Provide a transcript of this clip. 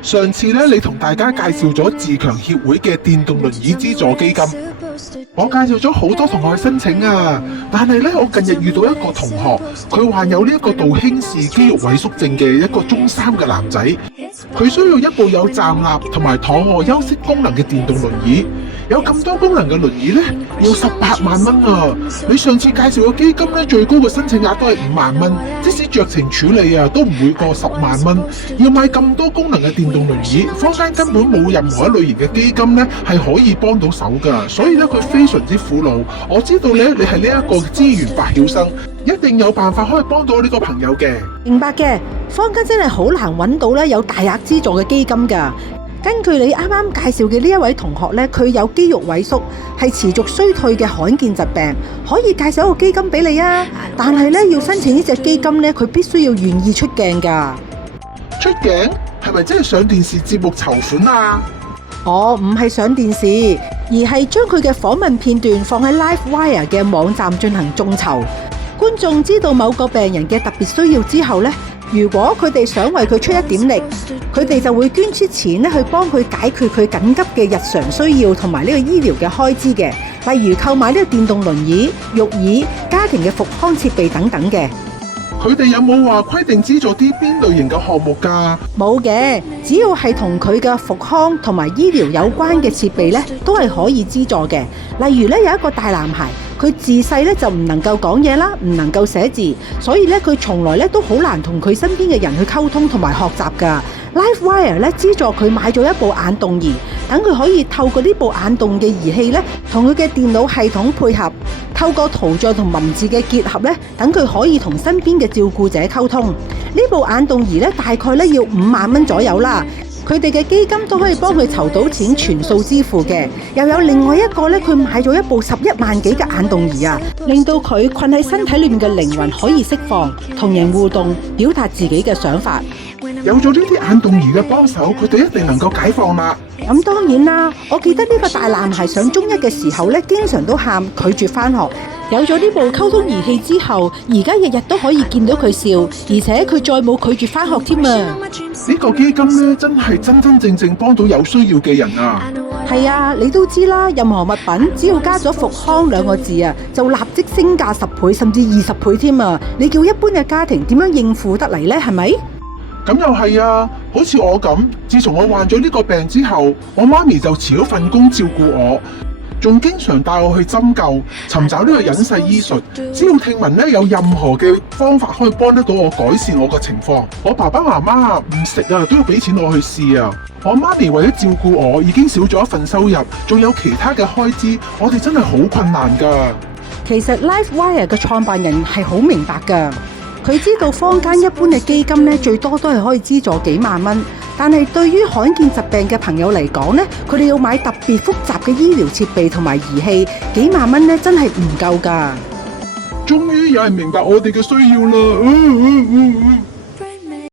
上次咧，你同大家介紹咗自強協會嘅電動輪椅資助基金，我介紹咗好多同學去申請啊。但係咧，我近日遇到一個同學，佢患有呢一個道興氏肌肉萎縮症嘅一個中三嘅男仔，佢需要一部有站立同埋躺臥休息功能嘅電動輪椅。有咁多功能嘅輪椅呢，要18萬蚊啊！你上次介紹嘅基金呢，最高嘅申請額都係5萬蚊，即使酌情處理啊，都唔會過10萬蚊。要買咁多功能嘅電動輪椅，坊間根本冇任何一類型嘅基金呢係可以幫到手㗎，所以呢，佢非常之苦惱。我知道呢，你係呢一個資源發曉生，一定有辦法可以幫到呢個朋友嘅。明白嘅，坊間真係好難揾到有大額資助嘅基金㗎。根據你啱啱介紹嘅呢一位同學呢，佢有肌肉萎縮，係持續衰退嘅罕見疾病，可以介紹一個基金俾你啊。但係呢，要申請呢隻基金呢，佢必須要願意出鏡㗎。出鏡係咪真係上電視節目籌款啊？哦，唔係上電視，而係將佢嘅訪問片段放喺 LiveWire 嘅網站進行眾籌。觀眾知道某個病人嘅特別需要之後呢，如果佢哋想為佢出一點力，佢哋就會捐出錢去幫佢解決佢緊急嘅日常需要同埋呢個醫療嘅開支嘅，例如購買呢個電動輪椅、育兒、家庭嘅復康設備等等嘅。佢哋有冇話規定資助啲邊類型嘅項目㗎？冇嘅，只要係同佢嘅復康同埋醫療有關嘅設備呢，都係可以資助嘅。例如呢，有一個大男孩，佢自細呢就唔能夠講嘢啦，唔能夠寫字，所以呢，佢從來呢都好難同佢身邊嘅人去溝通同埋學習㗎。LiveWire 呢資助佢買咗一部眼動儀，等佢可以透過呢部眼動嘅儀器呢，同佢嘅電腦系統配合，透過圖像同文字嘅結合呢，等佢可以同身邊嘅照顧者溝通。呢部眼動儀呢，大概呢要5萬蚊左右啦。佢哋嘅基金都可以幫佢籌到錢全數支付嘅。又有另外一個呢，佢買咗一部11萬幾嘅眼動儀啊，令到佢困喺身體裏面嘅靈魂可以釋放，同人互動，表達自己嘅想法。有咗呢啲眼動儀嘅幫手，佢哋一定能夠解放啦。咁當然啦，我記得呢個大男孩上中一嘅時候呢，經常都喊，拒絕返學。有咗呢部溝通儀器之後，而家日日都可以見到佢笑，而且佢再冇拒絕返學添啊！呢個基金呢，真係真真正正幫到有需要嘅人啊！係啊，你都知啦，任何物品只要加咗復康2個字啊，就立即升價10倍甚至20倍添啊！你叫一般嘅家庭點樣應付得嚟呢？係咪？咁又係啊，好似我咁，自從我患咗呢個病之後，我媽咪就辭咗份工照顧我，仲經常帶我去針灸，尋找呢個隱世醫術。只要聽聞呢有任何嘅方法可以幫得到我改善我嘅情況，我爸爸媽媽唔食啊都要俾錢我去試啊。我媽咪為咗照顧我，已經少咗一份收入，仲有其他嘅開支，我哋真係好困難㗎。其實 LiveWire 嘅創辦人係好明白㗎。佢知道坊間一般嘅基金呢，最多都係可以資助幾萬蚊，但係對於罕見疾病嘅朋友嚟講呢，佢哋要買特別複雜嘅醫療設備同埋儀器，幾萬蚊呢真係唔夠㗎。終於有人明白我哋嘅需要啦！